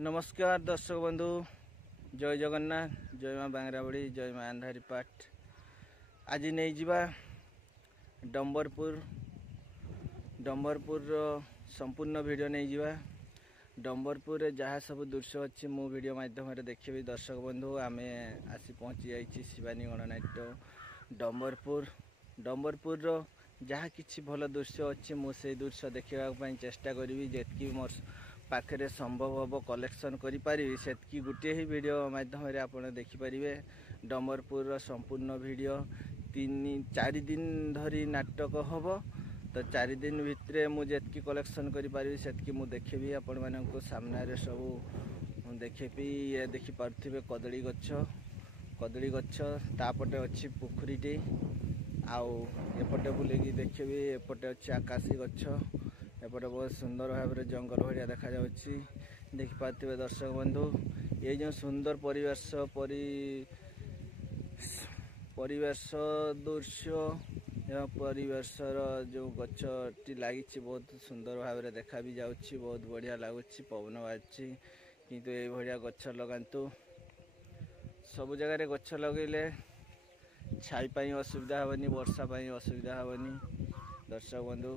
नमस्कार दर्शक बंधु, जय जगन्नाथ, जय माँ बांगराबड़ी, जय माँ अंधारी पाठ। आज नहीं जीवा डंबरपुर संपूर्ण वीडियो नहीं जीवा। डंबरपुर जहाँ सब दृश्य अच्छी मु वीडियो माध्यम देखिए। दर्शक बंधु आमे आसी पहुँची जाइए शिवानी गणनाट्य डंबरपुर जहाँ किसी भल दृश्य अच्छी मुझे दृश्य देखा चेष्टा करी जी मोर पाखे संभव हम कलेक्शन करी से गोटे ही वीडियो माध्यम आप देखिपारे। डंबरपुर संपूर्ण वीडियो 3-4 दिन धरी नाटक हम तो 4 दिन भितर मुझे कलेक्शन करी से मुझे देखी आपण मानक सामने सब देखेबी। ये देखिपे कदली गछ तापटे अच्छी पोखरीटे आउ एपटे बुलेगी देखी एपटे अच्छी आकाशी गछ एपटे बहुत सुंदर भाव में जंगल भाया देखा देखिपे। दर्शक बंधु ये जो सुंदर परिवेश दृश्य एवं परिवेशर जो गछटी लगी बहुत सुंदर भाव में देखा भी जाऊँगी। बहुत बढ़िया लगुच पवन बाजू किंतु ये भाया गछ लगातु। सब जगह गछ लगेले छाई पाई असुविधा हेनी, वर्षा पाई असुविधा हेनी। दर्शक बंधु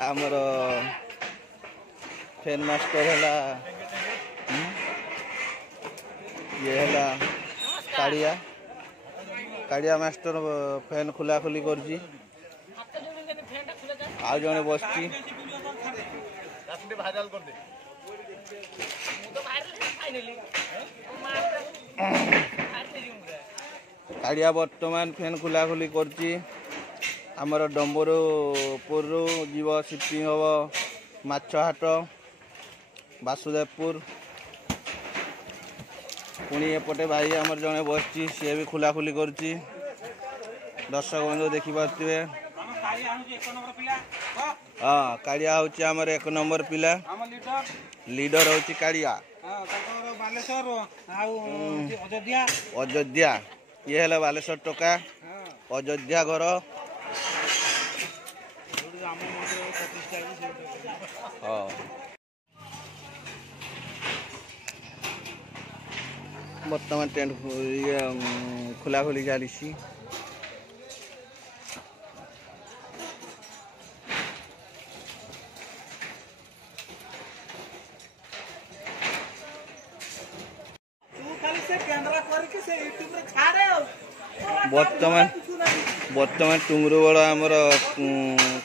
आमर फैन मास्टर है ये है काड़िया मास्टर फैन खुला खुली कर जड़े बस काड़िया बर्तमान फैन खुला खुली कर आमर डंबरपुर जीव शिपिंग हम माछहाट वासुदेवपुर पुणी एपटे भाई आमर जड़े बस सी भी खुला खुली कर। दर्शक बंधु देखिपे हाँ काड़िया हूँ आमर 1 नंबर पिला लीडर हूँ काड़िया अयोध्या ये है बालेश्वर टोका अयोध्या घर बर्तमान टेंट खुला खुली चली बर्तमान टुंगरु बड़ आमर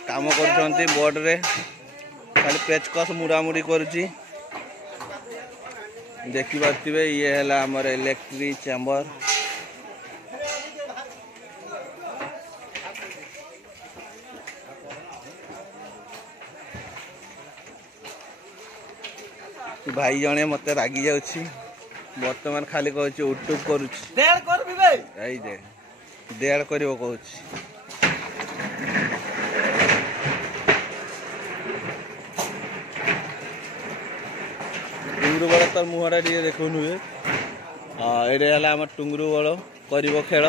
काम कर बोर्ड रे खाली पेचकस मुड़ामुड़ी करुच्ची देखिपे। ये है आमर इलेक्ट्रिक चैम्बर भाई जने मत रागी जाऊँ बर्तमान खाली कहूँ यूट्यूब करुँच देड़ कर कहूँ टुंगुरु बड़ तर मुहरा टे देखुन ये आम टुंगुरु बड़ कर खेल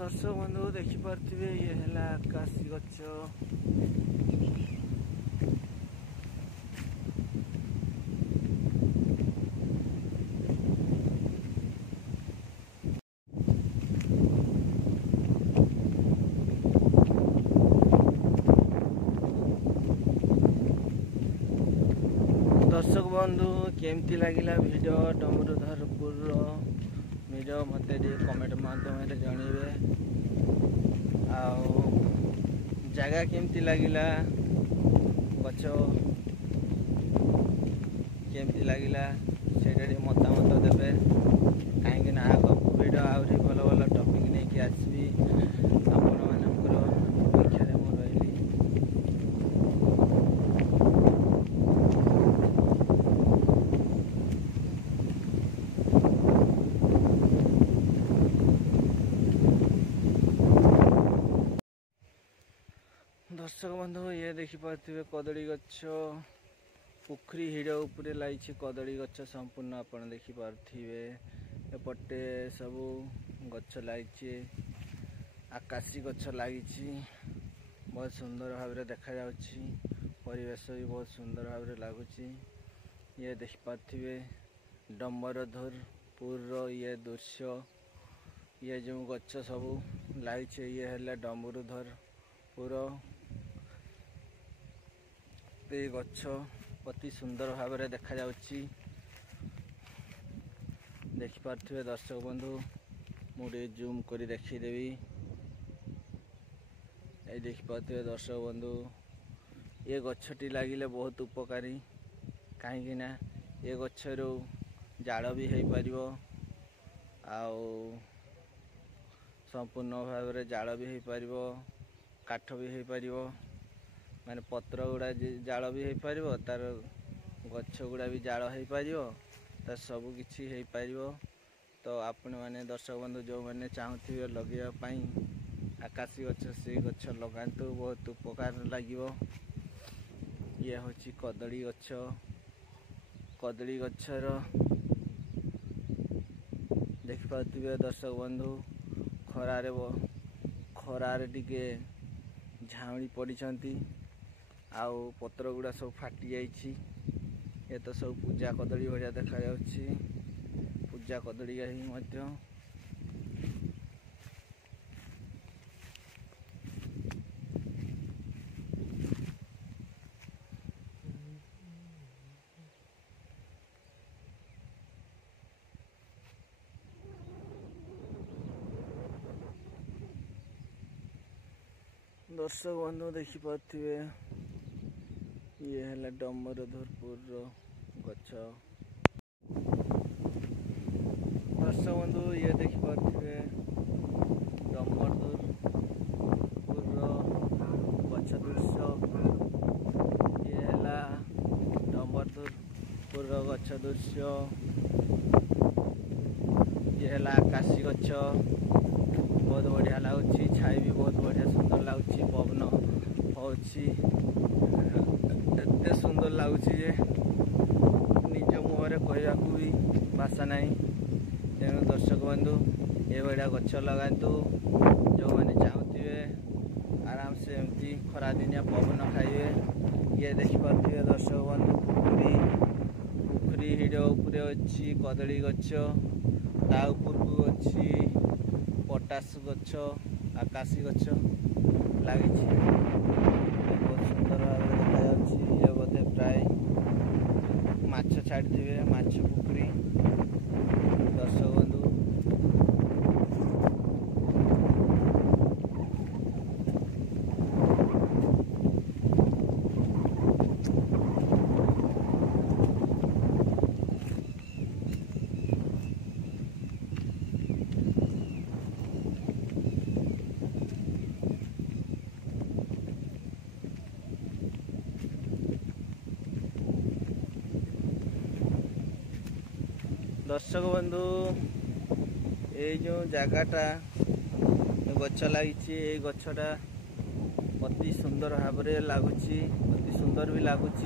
दर्शक बंधु देखिपे ये है आकाशी गच दर्शक बंधु केमती लगिला वीडियो डमरुधरपुर वीडियो मत कमेंट माध्यम जनइबे जगह केमती लगिला गच केमती लगिला से मतामत देवे कहीं आग वीडियो आहरी भल भल टपिक नहीं कि आसबी आपण मानकर अपेक्षा मु रही दर्शक बंधु ये देखिपे कदली गच पोखरी हिड़ उपरे लगी कदली गच संपूर्ण आपन देखिपे एपटे सबू गच लगी आकाशी गच लगी बहुत सुंदर भाव देखा परिवेश भी बहुत सुंदर भाव लगुच ये देखिपे डम्बरुधरपुर ये दृश्य ये जो गच सबू लगी ये है डम्बरुधरपुर ये गच अति सुंदर भाव देखा देखिपे दर्शक बंधु मुझे जूम कर देखीदेवी ये देखिपे दर्शक बंधु ये गछटी लगिले बहुत उपकारी कहीं ये गच्छरू जाड़ भी हो पार संपूर्ण भाव जाड़ भी हो पार काठ भी हो पार माने पत्र गुड़ा जाल भी हो पार तार गछ गुड़ा भी जाल हो पार तार सब किछि हो पार। तो आपण मैंने दर्शक बंधु जो मैंने चाहूथिबे लगेवाई आकाशी गछ से गछ लगातु बहुत उपकार लगे। ये हूँ कदली गछ कदली गछर देखिपे दर्शक बंधु खरारे टिके झाउली पड़ी आउ पत्र गुड़ा सब फाटी जाइछि। ये तो सब पूजा कदली भाया देखा जाउछि पूजा कदली ही मध्य दर्शक बंधु देखिपे ये है डमरधरपुर गछ। दर्शक बंधु ये देखिपे डमरधरपुर गछ दृश्य ये है डमरधरपुर गछ दृश्य ये है आकाशी गछ बहुत बढ़िया लगुच छाई भी बहुत बढ़िया सुंदर लगुच पवन होते सुंदर लगुच निज मुहर कहवा भी भाषा ना। तेणु दर्शक बंधु ये भाया गछ लगातु जो मैंने चाहूथिबे आराम से एमती खरा दिनिया पवन खाइबे। ये देखिपे दर्शक बंधु पुखरी हिड़ उपरे अच्छी कदली गछ ता उपरकू अच्छी पटास गछ आकाशी गछ लगी बहुत सुंदर भाव देखा ये बोधे प्राय माछ छाड़ी माछ पुखरी। दर्शक बंधु दर्शक बंधु ये जो जगाटा गछ लगी गछटा अति सुंदर भाव लगुच अति सुंदर भी लगुच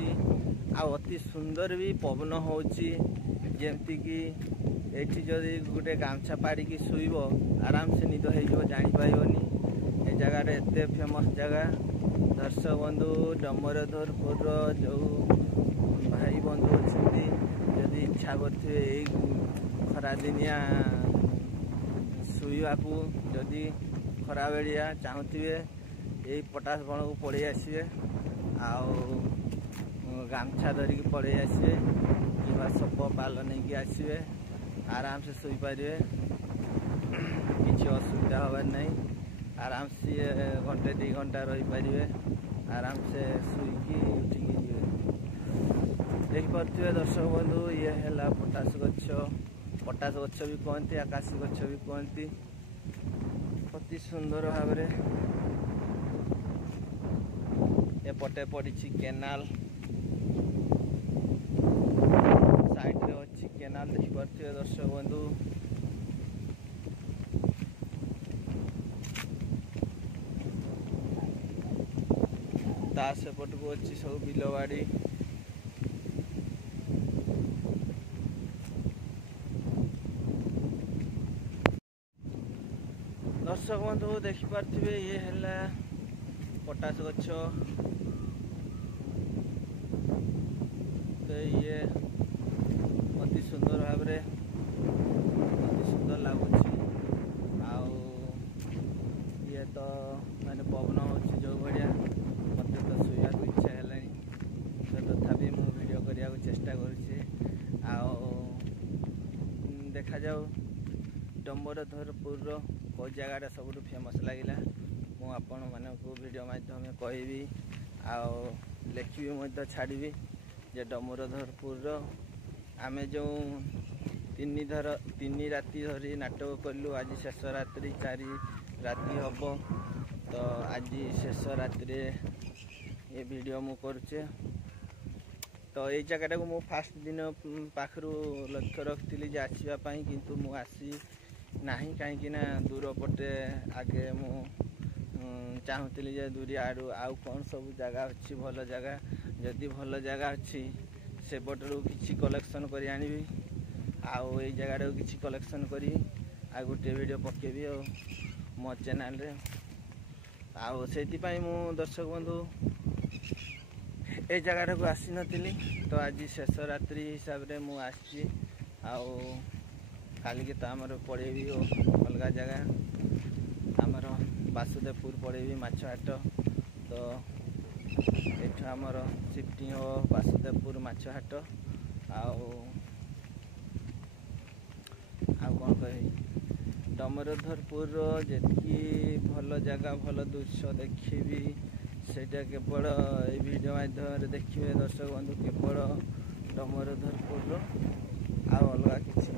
अति सुंदर भी पवन होमती कि ये जदि गोटे गामछा पाड़ी शुब आराम से निद हो जापारनी। ये जगह एत फेमस जगह दर्शक बंधु डमरधरपुर जो भाई बंधु अच्छा जदि इच्छा करते खरा दिनिया शुवा को जदि खरा बेलिया चाहूथे यही पटास बण को पड़े आसवे गामछा धरिकी पड़े आसवे कि सप पाल नहीं आसवे आराम से शुई पारे किसी असुविधा हबार नहीं आराम से घंटे 2 घंटा रही पारे आराम से शुईकी उठिकी देखिपे दर्शक बंधु ये है पटास गछ भी कहते आकाशी गछ भी कहते अति सुंदर भाव एपटे पड़ी केनाल साइड रे अच्छी केनाल देखिपे दर्शक बंधु ता सेपट को अच्छी सब बिलवाड़ी दर्शक बंधु देखिपे ये है पटास गछ तो ये अति सुंदर भाव अति सुंदर लगुच ये तो मैंने पवन हो जो भाया मत तो शुआ इच्छा है तो तथापि मु वीडियो करने को चेष्टा करुँचे देखा जाऊ डमरधरपुर कौ जगह सब फेमस लगिला मुझे मानक वीडियो माध्यम कहबी लिखी छाड़ी जे डमरधरपुर आम जो 3 राति धरी नाटक कलु आज शेष रात्रि 4 राति हम तो आज शेष राति ये वीडियो मु करुचे। तो ये जगह को मु फास्ट दिन पाखरु लक्ष्य रखी जे आसवाई किंतु मु आसी नाही कहीं दूर पटे आगे मु चाहूली जे दूरी आड़ू आउ कौन सब जगह अच्छी भल जगह जदि भल जगह अच्छी से पटरू किसी कलेक्शन कर आनी आउ ये जगह किसी कलेक्शन करी आ गोटे वीडियो पकेबी मो चैनल रे आउ से मु दर्शक बंधु ए जगह को आसी नथिली। तो आज शेष रात्रि हिसाब रे मु आसी आउ काली के तो आमर पड़ेबी अलग जगह आमर वासुदेवपुर पड़ेबी माछ हाट। तो एठ आमर शिफ्टिंग हो वासुदेवपुर माछ हाट आउ कौन कह डमरधरपुर जी भल जगह भल दृश्य देखी सेटा केवल ये वीडियो माध्यम देखिए दर्शक बंधु केवल डमरधरपुर आ अलग किसी